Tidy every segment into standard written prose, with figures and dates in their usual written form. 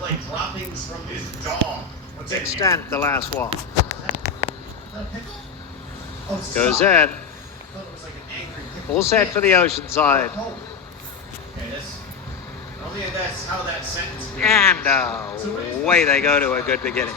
Like droppings from his dog. Extent the last one. Goes in. All set for the Oceanside. That's how that sentence. And away they go to a good beginning.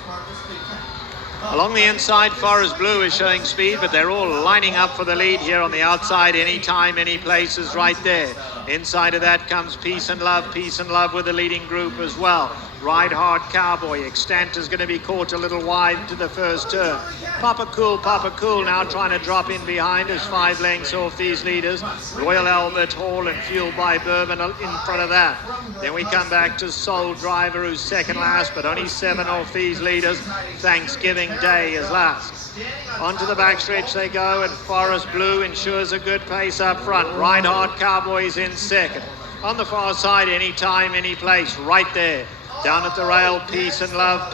Along the inside, Forest Blue is showing speed, but they're all lining up for the lead here on the outside. Anytime, any place is right there. Inside of that comes Peace and Love with the leading group as well. Ride Hard Cowboy. Extent is going to be caught a little wide to the first turn. Papa Cool now trying to drop in behind us, 5 lengths off these leaders. Royal Albert Hall and Fueled by Bourbon in front of that. Then we come back to Soul Driver, who's second last, but only 7 off these leaders. Thanksgiving Day is last. Onto the backstretch they go, and Forest Blue ensures a good pace up front. Ride Hard Cowboys in second. On the far side, anytime, any place, right there. Down at the rail, Peace and Love.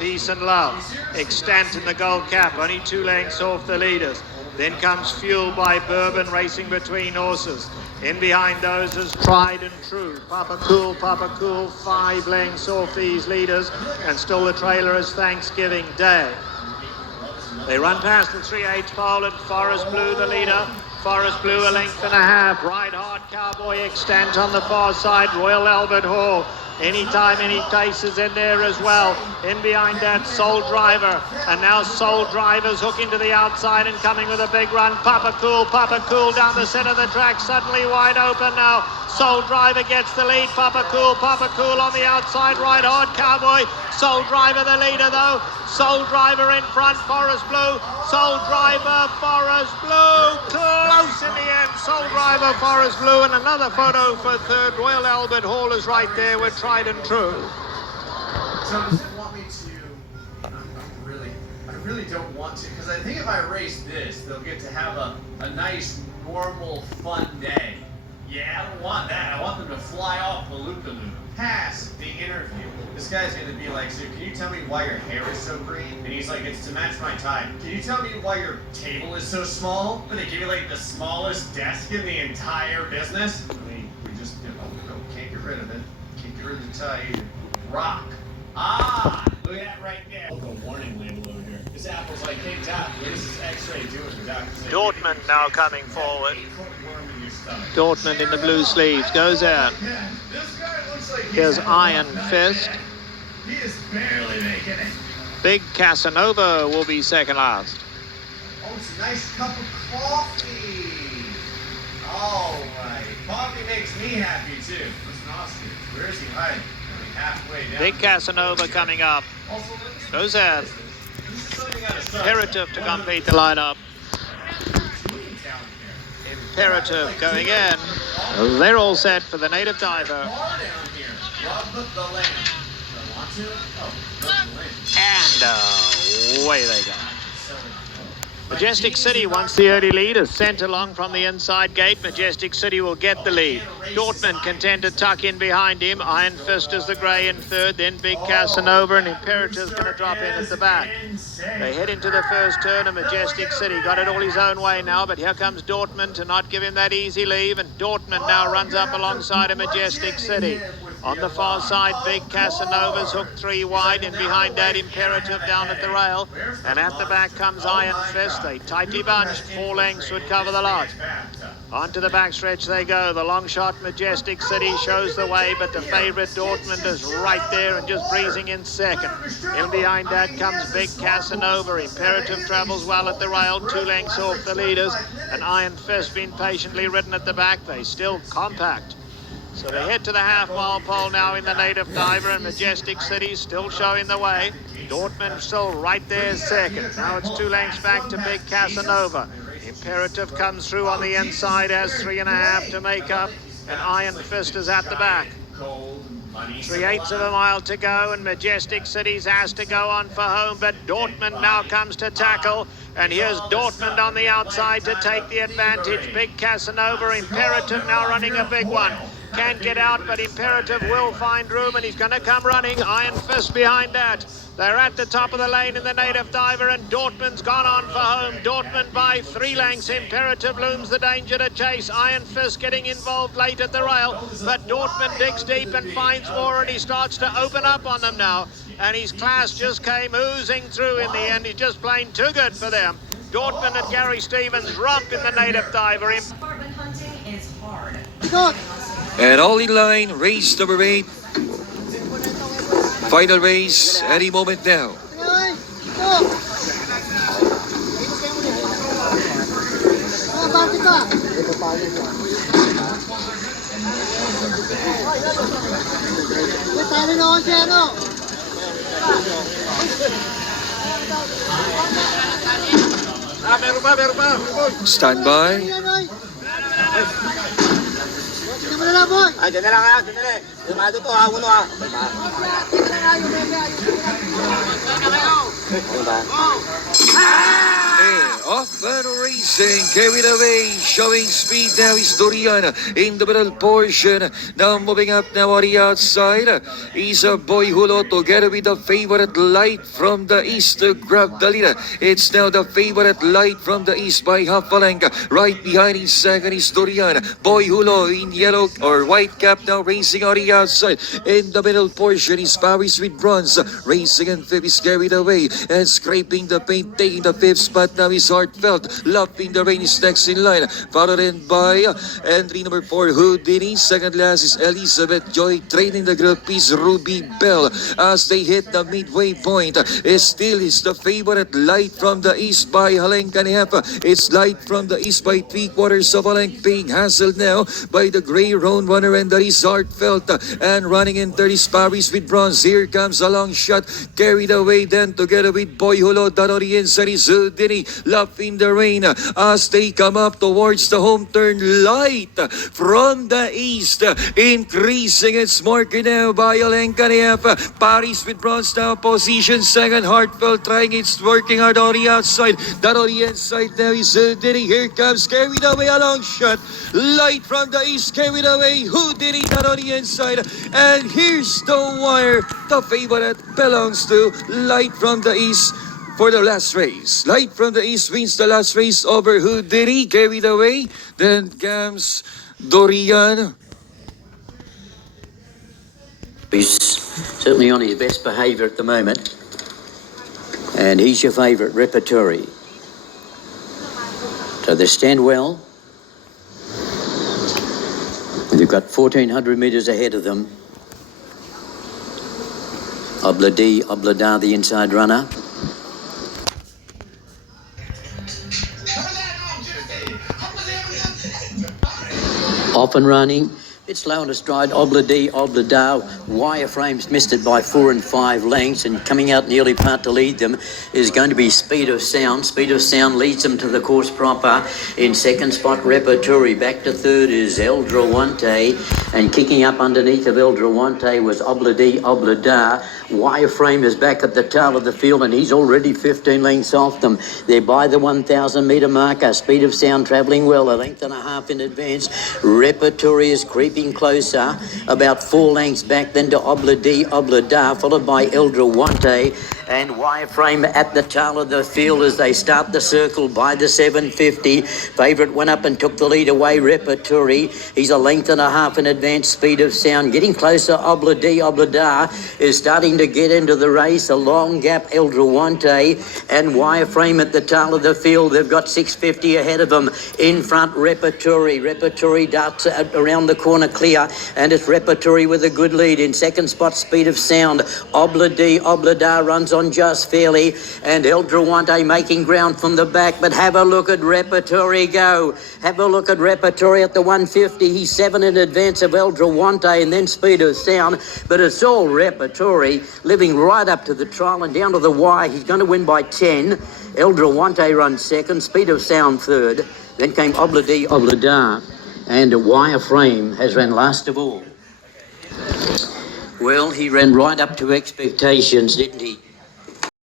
Extent in the gold cap, only 2 lengths off the leaders. Then comes Fueled by Bourbon racing between horses. In behind those is Tried and True. Papa Cool, 5 lengths off these leaders, and still the trailer is Thanksgiving Day. They run past the 3/8 pole, and Forest Blue the leader. Forest Blue a length and a half. Ride Hard Cowboy Extent on the far side. Royal Albert Hall. Anytime, any place is in there as well. In behind that, Soul Driver. And now Soul Driver's hooking to the outside and coming with a big run. Papa Cool down the center of the track, suddenly wide open now. Soul Driver gets the lead. Papa Cool on the outside. Ride Hard Cowboy. Soul Driver the leader though. Soul Driver in front. Forest Blue. Soul Driver, Forest Blue. Close in the end. Soul Driver, Forest Blue. And another photo for third. Royal Albert Hall is right there with Tried and True. So does it want me to? I really don't want to, because I think if I race this, they'll get to have a nice, normal, fun day. Yeah, I don't want that. I want them to fly off the loop-de-loop. Pass the interview. This guy's going to be like, so can you tell me why your hair is so green? And he's like, it's to match my tie. Can you tell me why your table is so small? But they give you like the smallest desk in the entire business? I mean, we just, can't get rid of it. Can't get rid of the tie either. Rock. Ah, look at that right there. Look at the warning label over here. This apple's like, hey Doc, what is this x-ray doing? The doctor's like, Dortmund now coming forward. Dortmund in the blue sleeves goes out. Here's Iron Fist. He is barely making it. Big Casanova will be second last. Oh, it's a nice cup of coffee. All right. Coffee makes me happy too. Listen, Austin, where is he hiding? Halfway down. Big Casanova coming up. Goes out. Imperative to complete the lineup. Imperative going in. They're all set for the native diver. And away they go. Majestic City, once the early lead, is sent along from the inside gate. Majestic City will get the lead. Dortmund contend to tuck in behind him. Iron Fist is the grey in third, then Big Casanova, and Imperative's going to drop in at the back. They head into the first turn, and Majestic City got it all his own way now, but here comes Dortmund to not give him that easy leave, and Dortmund now runs up alongside of Majestic City. On the far side, Big Casanova's hooked 3 wide, and behind that, Imperative down at the rail. And at the back comes Iron Fist. They tightly bunched. 4 lengths would cover the lot. Onto the backstretch they go. The long shot Majestic City shows the way, but the favourite Dortmund is right there and just breezing in second. In behind that comes Big Casanova. Imperative travels well at the rail, 2 lengths off the leaders. And Iron Fist being patiently ridden at the back. They still compact. So they head to the half-mile pole now in the native diver, and Majestic City still showing the way. Dortmund still right there second. Now it's 2 lengths back to Big Casanova. Imperative comes through on the inside, has 3.5 to make up, and Iron Fist is at the back. 3/8 of a mile to go, and Majestic City's has to go on for home, but Dortmund now comes to tackle, and here's Dortmund on the outside to take the advantage. Big Casanova, Imperative now running a big one. can get out, but Imperative will find room, and he's going to come running. Iron Fist behind that. They're at the top of the lane in the Native Diver, and Dortmund's gone on for home. Dortmund by 3 lengths. Imperative looms the danger to chase. Iron Fist getting involved late at the rail, but Dortmund digs deep and finds more, and he starts to open up on them now. And his class just came oozing through in the end. He's just plain too good for them. Dortmund and Gary Stevens romp in the Native Diver. Apartment hunting is hard. And all in line, race number 8. Final race, any moment now. Stand by. Off and racing, carried away, showing speed now is Dorian in the middle portion. Now moving up now on the outside is a Boy Hulo together with the favorite Light from the east to grab the leader. It's now the favorite Light from the east by half a length. Right behind in second is Dorian. Boy Hulo in yellow or white cap now racing on the outside. In the middle portion is Paris with bronze. Racing and fifth is carried away and scraping the paint, taking the fifth spot now is Heartfelt. Love in the rain is next in line. Followed in by entry number 4, Houdini. Second last is Elizabeth Joy. Training the group is Ruby Bell. As they hit the midway point, it still is the favorite Light from the east by Haleng Kanehepa. It's Light from the east by 3/4 of a length, being hassled now by the gray roan runner, and that is Heartfelt. And running in 30 Paris with bronze. Here comes a long shot, carried away then together with Boy Hulo. Down on the inside is Houdini. Love in the rain as they come up towards the home turn. Light from the east, increasing its marker now by Alenkanev. Paris with bronze now position second. Heartfelt trying, it's working hard on the outside. That on the inside now is Houdini. Here comes, carried away a long shot. Light from the east, carried away Houdini. That on the inside, and here's the wire. The favorite belongs to Light from the east for the last race. Light from the east wins the last race over Houdini, carried away. Then comes Dorian. He's certainly on his best behaviour at the moment. And he's your favourite, Repertory. So they stand well. They've got 1,400 metres ahead of them. Obladi, Oblada, the inside runner. Off and running. It's low on a stride. Obladi, Oblada. Wireframes missed it by 4 and 5 lengths, and coming out nearly part to lead them is going to be Speed of Sound. Speed of Sound leads them to the course proper. In second spot, Repertory. Back to third is El Drawante, and kicking up underneath of El Drawante was Obladi, Oblada. Wireframe is back at the tail of the field, and he's already 15 lengths off them. They're by the 1,000 metre marker. Speed of Sound travelling well, a length and a half in advance. Repertory is creeping closer, about 4 lengths back then to Obladi, Oblada, followed by El Drawante, and Wireframe at the tail of the field as they start the circle by the 750. Favourite went up and took the lead away, Repertory. He's a length and a half in advance. Speed of Sound getting closer. Obladi, Oblada is starting to get into the race. A long gap, El Drawante, and Wireframe at the tail of the field. They've got 650 ahead of them. In front, Repertory. Repertory darts around the corner clear, and it's Repertory with a good lead. In second spot, Speed of Sound. Obladi, Oblada runs on just fairly, and El Drawante making ground from the back. But have a look at Repertory go. Have a look at Repertory at the 150. He's 7 in advance of El Drawante, and then Speed of Sound. But it's all Repertory living right up to the trial and down to the wire. He's going to win by 10. El Drawante runs second. Speed of Sound third. Then came Obladi, Oblada, and Wireframe has ran last of all. Well, he ran right up to expectations, didn't he?